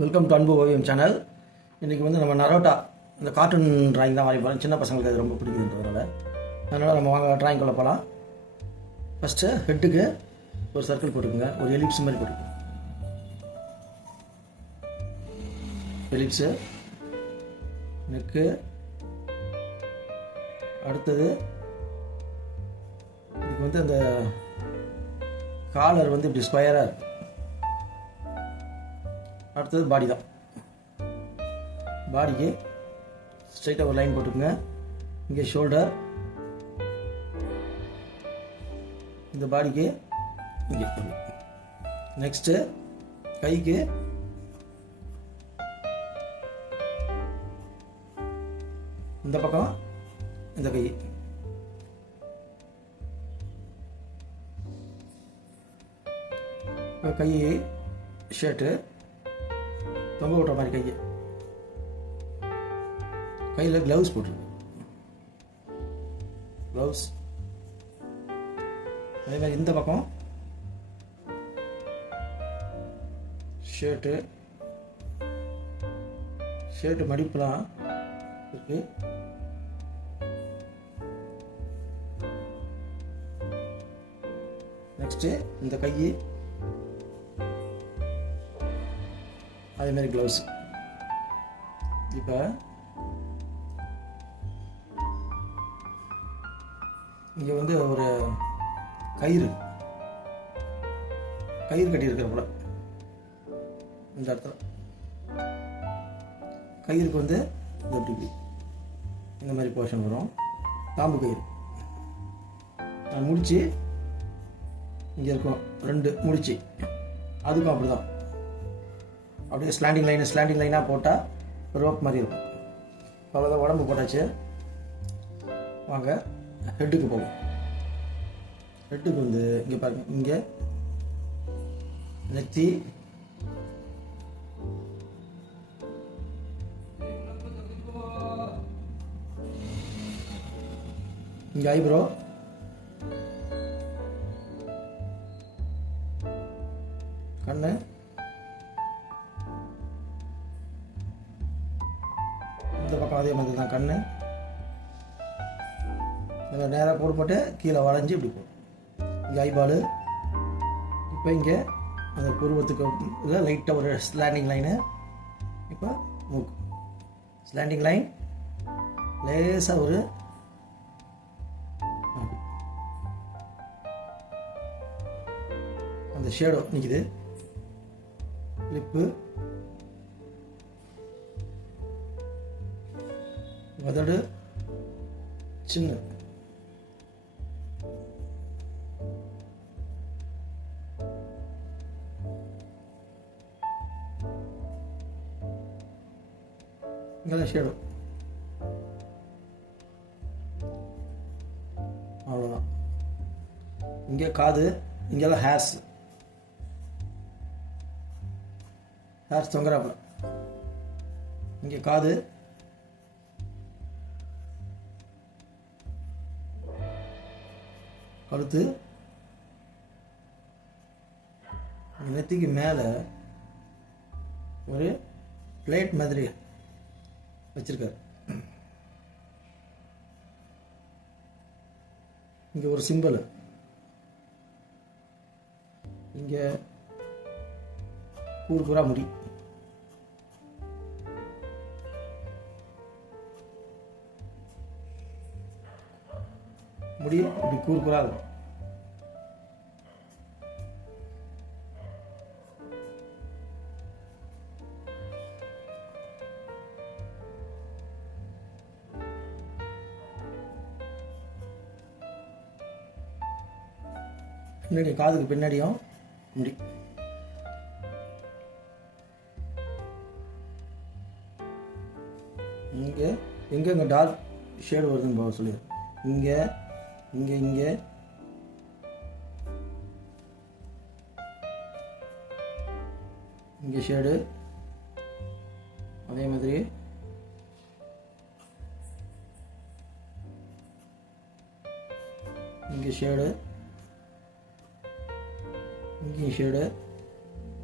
Welcome to அன்பு ஓவியம் channel. இன்றைக்கி வந்து நம்ம நரோட்டா இந்த கார்ட்டூன் ட்ராயிங் தான் வரைய போகிறோம். சின்ன பசங்களுக்கு அது ரொம்ப பிடிக்குதுன்றதுனால நம்ம வாங்க ட்ராயிங்குள்ளே போகலாம். ஃபஸ்ட்டு ஹெட்டுக்கு ஒரு சர்க்கிள் போட்டுக்கோங்க, ஒரு எலிப்ஸ் மாதிரி போட்டுக்கோங்க. எலிப்ஸு, நெக்கு, அடுத்தது இதுக்கு வந்து அந்த காலர் வந்து இப்படி ஸ்கொயராக இருக்குது. அடுத்தது பாடி தான். பாடிக்கு ஸ்ட்ரைட்டாக ஒரு லைன் போட்டுக்கோங்க. இங்கே ஷோல்டர், இந்த பாடிக்கு இங்கே. நெக்ஸ்ட்டு கைக்கு இந்த பக்கம் இந்த கை. இப்போ கை ஷர்ட்டு தொங்க விட்ற மாதிரி கையில் க்ளவுஸ் போட்டுருக்கு. க்ளவுஸ் அதே மாதிரி இந்த பக்கம் ஷர்ட்டு மடிப்புலாம் இருக்கு. நெக்ஸ்ட்டு இந்த கை அதே மாதிரி க்ளவுஸ். இப்போ இங்கே வந்து ஒரு கயிறு கட்டியிருக்கிற போல இந்த இடத்துல கயிறுக்கு வந்து இப்படி இந்த மாதிரி போர்ஷன் வரும். தாம்பு கயிறு நான் முடிச்சு இங்கே இருக்கும், 2 முடிச்சு அதுக்கும் அப்படி தான். அப்படியே ஸ்லாண்டிங் லைனாக போட்டால் ரோப் மாதிரி இருக்கும். அவ்வளோதான், உடம்பு போட்டாச்சு. வாங்க ஹெட்டுக்கு போவோம். ஹெட்டுக்கு வந்து இங்கே பாருங்கள், இங்கே நெத்தி, இங்கே ஐப்ரோ, கண்ணு, இந்த பக்கம் அதே மாதிரி தான் கண்ணு. இதில் நேராக போட்டு கீழே வளைஞ்சி இப்படி போடும். இங்கே ஐபாலு. இப்போ இங்கே அந்த புருவத்துக்கு இல்லை லைட்டாக ஒரு ஸ்லாண்டிங் லைனு. இப்போ மூக்கு ஸ்லாண்டிங் லைன், லேசாக ஒரு அந்த ஷேடோ நிற்கிது. லிப்பு, உதடு, சின்ன, இங்கெல்லாம் ஷேடோ. அவ்வளோதான். இங்கே காது, இங்கெல்லாம் ஹேர்ஸ் தொங்குறாப்புல. இங்கே காது, கழுத்து, நெத்திக்கு மேலே ஒரு பிளேட் மாதிரி வச்சிருக்காரு. இங்கே ஒரு சிம்பிள், இங்கே கூர்க்குறா முடி, இப்படி கூர்க்குறா இருக்கும். பின்னாடி காதுக்கு பின்னாடியும் முடி. இங்கே எங்கே டார்க் ஷேடு வருதுன்னு போக சொல்லி, இங்கே இங்கே இங்கே இங்கே ஷேடு, அதே மாதிரி இங்கே ஷேடு, இங்கே ஷேடு,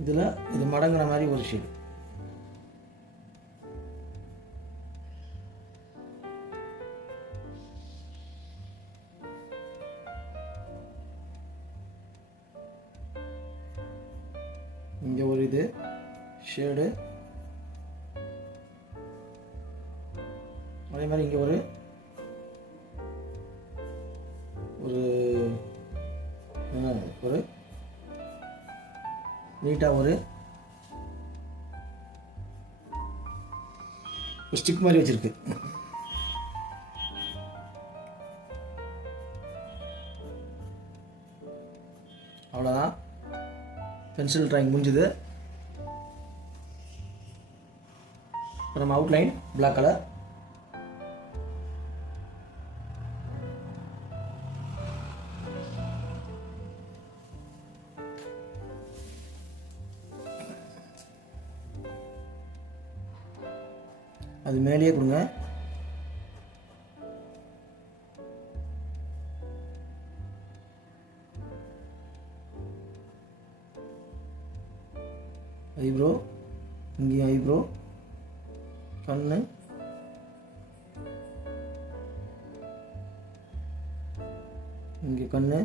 இதில் இது மடங்குற மாதிரி ஒரு ஷேடு. இங்கே ஒரு இது ஷேடு, அதே மாதிரி இங்கே ஒரு ஒரு ஒரு நீட்டாக ஒரு ஸ்டிக் மாதிரி வச்சுருக்கு. அவ்வளோதான், பென்சில் ட்ராயிங் முடிஞ்சுது. இப்போ நம்ம அவுட்லைன் பிளாக் கலர், அது மேலேயே கொடுங்க. ஐப்ரோ, இங்கே ஐப்ரோ, கண்ணு, இங்கே கண்ணு,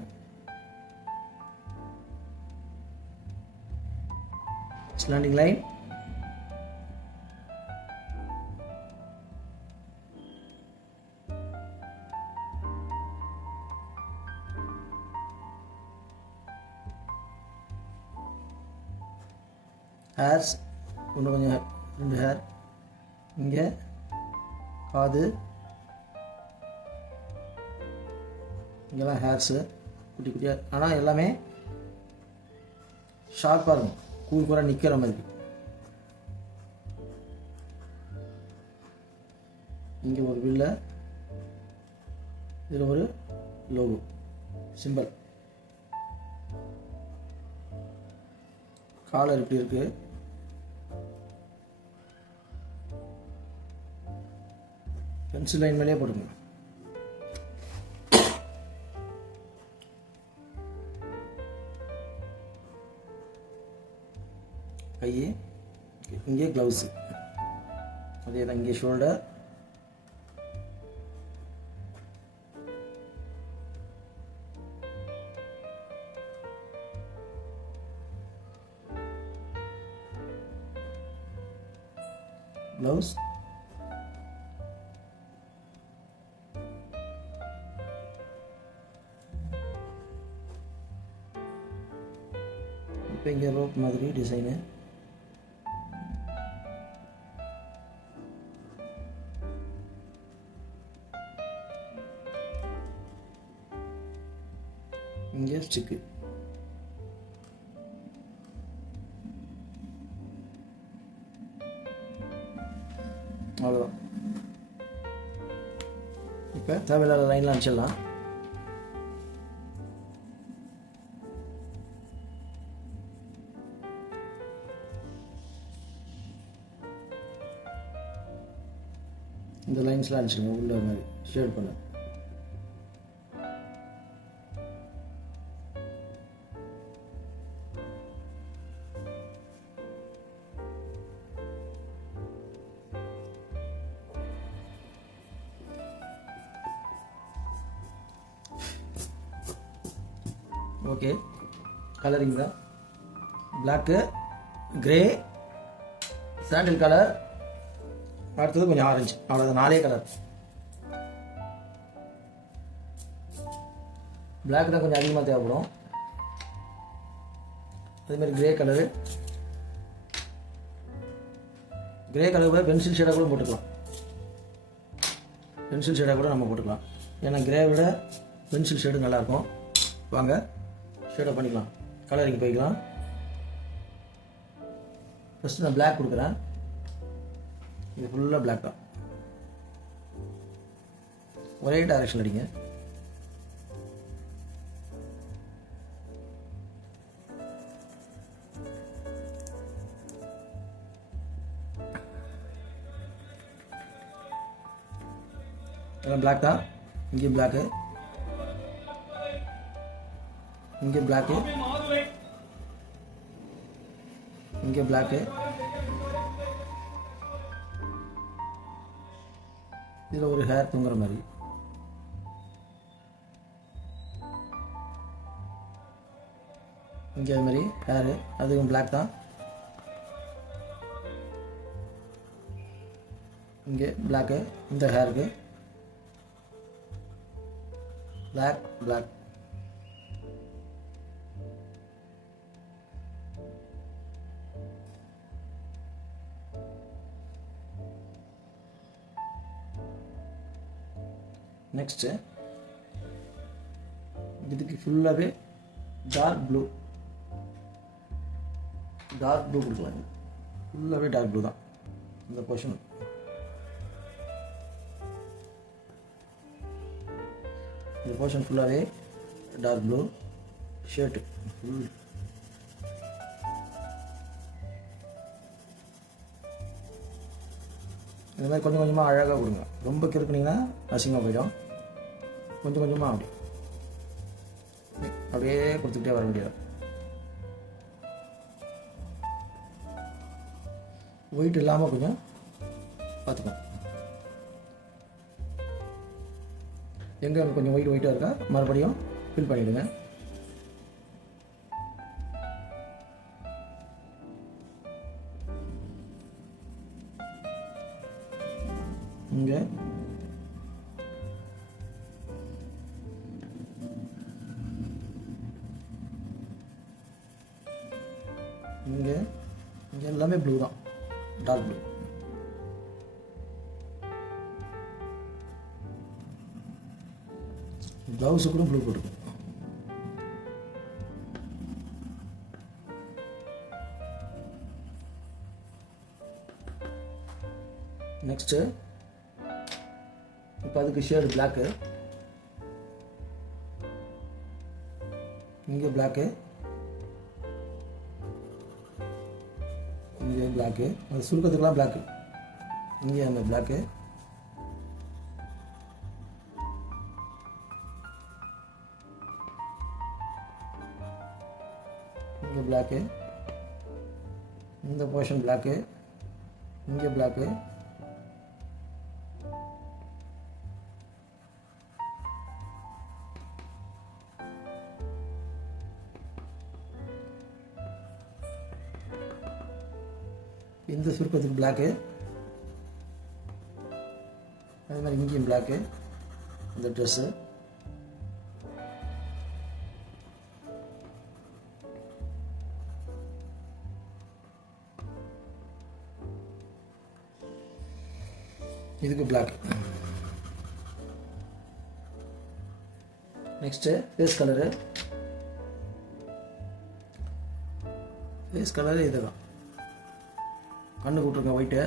ஸ்லாண்டிங் லைன், ஹேர்ஸ், இன்னும் கொஞ்சம் 2 ஹேர், இங்கே காது, இங்கெல்லாம் ஹேர்ஸு குட்டி குட்டியாக, ஆனால் எல்லாமே ஷார்ப்பாக இருக்கும், கூறாக நிற்கிற மாதிரி. இங்கே ஒரு வில்ல, இதில் ஒரு லோகோ சிம்பல். காலர் இப்படி இருக்குது, பென்சில் லைன் மேலேயே போட்டுங்க. கை, இங்கே க்ளவுஸு, அதே தான் இங்கே ஷோல்டர், ப்ளவுஸ், இப்போ இங்கே ரோப் மாதிரி டிசைனு, இங்கே ஸ்டிக்கு, அவ்வளோதான். இப்போ தேவையில்லாத லைன்லாம் அடிச்சிடலாம். இந்த லைன்ஸ்லாம் அடிச்சிடுங்க, உள்ள மாதிரி ஷேட் பண்ண. ஓகே, கலரிங் தான் பிளாக்கு, கிரே, சாண்டில் கலர், அடுத்தது கொஞ்சம் ஆரஞ்சு, அவ்வளோதான், 4 கலர். பிளாக் தான் கொஞ்சம் அதிகமாக தேவைப்படும். அதேமாதிரி கிரே கலரு, கிரே கலர் கூட பென்சில் ஷேடாக கூட போட்டுக்கலாம், பென்சில் ஷேடாக கூட நம்ம போட்டுக்கலாம். ஏன்னா கிரே விட பென்சில் ஷேடு நல்லாயிருக்கும். வாங்க ஷேடாக பண்ணிக்கலாம், கலரிங் போய்க்கலாம். ஃபஸ்ட்டு நான் பிளாக் கொடுக்குறேன், இது ஃபுல்லாக பிளாக் தான், ஒரே டைரக்ஷன் அடிங்க. பிளாக் தான், இங்கேயும் பிளாக்கு, இங்கே பிளாக்கு, இங்கே பிளாக்கு, இதில் ஒரு ஹேர் தொங்குற மாதிரி, இங்கே அது மாதிரி ஹேரு, அதுவும் பிளாக் தான். இங்கே பிளாக்கு, இந்த ஹேருக்கு பிளாக் பிளாக். நெக்ஸ்ட்டு இதுக்கு ஃபுல்லாகவே டார்க் ப்ளூ கொடுக்கலாம். ஃபுல்லாகவே டார்க் ப்ளூ தான் இந்த போர்ஷன். இந்த போர்ஷன் ஃபுல்லாகவே டார்க் ப்ளூ ஷர்ட்டு ஃபுல். இந்த மாதிரி கொஞ்சம் கொஞ்சமாக அழகாக கொடுங்க. ரொம்ப கிறுக்குனீங்கன்னா அசிங்கமாக போயிடும். கொஞ்சம் கொஞ்சமாக அப்படியே கொடுத்துக்கிட்டே வர முடியாது. ஒயிட் இல்லாமல் கொஞ்சம் பார்த்துக்கணும். எங்கே கொஞ்சம் ஒயிட்டாக இருக்கா மறுபடியும் ஃபில் பண்ணிவிடுங்க. இங்கே இங்கே இங்கே எல்லாமே ப்ளூ தான், டார்க் ப்ளூ. ப்ளவுஸு கூட ப்ளூ கொடுக்கும். நெக்ஸ்ட்டு இப்போ அதுக்கு ஷேடு பிளாக்கு, இங்கே பிளாக்கு, இங்கே பிளாக்கு, அது சுருக்கத்துக்கெலாம் பிளாக்கு, இங்கே அந்த பிளாக்கு, இங்கே பிளாக்கு, இந்த போர்ஷன் பிளாக்கு, இங்கே பிளாக்கு, இந்த சுருக்கத்துக்கு பிளாக்கு, அதே மாதிரி இங்கேயும் பிளாக்கு. இந்த ட்ரெஸ்ஸு இதுக்கு பிளாக். நெக்ஸ்ட்டு ஃபேஸ் கலரு இதுதான். கண்ணு கூட்டுருங்க ஒயிட்டு,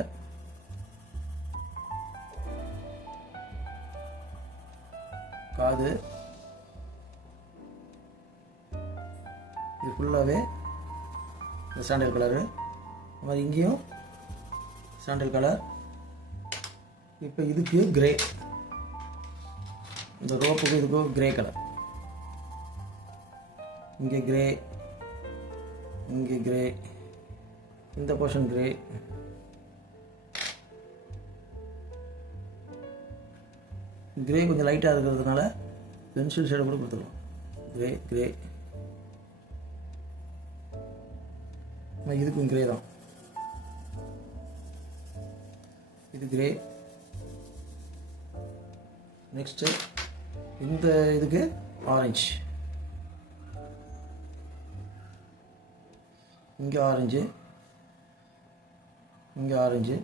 காது, இது ஃபுல்லாகவே இந்த சாண்டல் கலரு. அது மாதிரி இங்கேயும் சாண்டல் கலர். இப்போ இதுக்கு கிரே, இந்த ரோப்புக்கு இதுக்கும் கிரே கலர். இங்கே கிரே, இங்கே கிரே, இந்த போர்ஷன் கிரே, கிரே கொஞ்சம் லைட்டாக இருக்கிறதுனால பென்சில் ஷேடு கூட கொடுத்துக்கலாம். கிரே கிரே, இதுக்கும் கிரே தான். இது கிரே. நெக்ஸ்ட்டு இந்த இதுக்கு ஆரஞ்சு, இங்கே ஆரஞ்சு, இங்கே ஆரஞ்சு,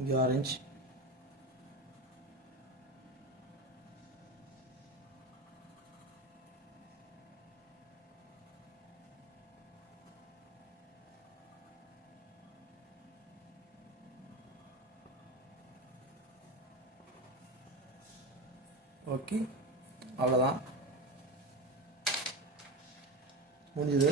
இங்கே ஆரஞ்சு, ஓகே, அவ்வளோதான் முடிஞ்சது.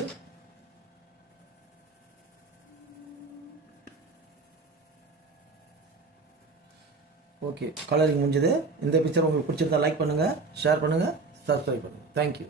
ஓகே, கலரிங் முடிஞ்சது. இந்த பிக்சர் உங்களுக்கு பிடிச்சிருந்தா லைக் பண்ணுங்கள், ஷேர் பண்ணுங்கள், சப்ஸ்கிரைப் பண்ணுங்கள். தேங்க்யூ.